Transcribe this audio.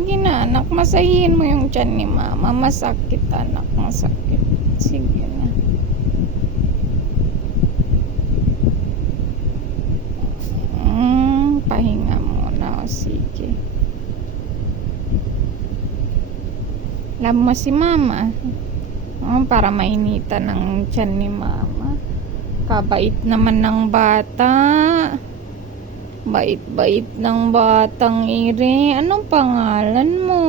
Sige na, anak. Masahin mo yung tiyan ni mama. Masakit, anak. Masakit. Sige na. Pahinga muna. O, sige. Love mo si mama. Para mainitan ng tiyan ni mama. Kabait naman ng bata. Bait-bait ng batang ire. Anong pangalan mo?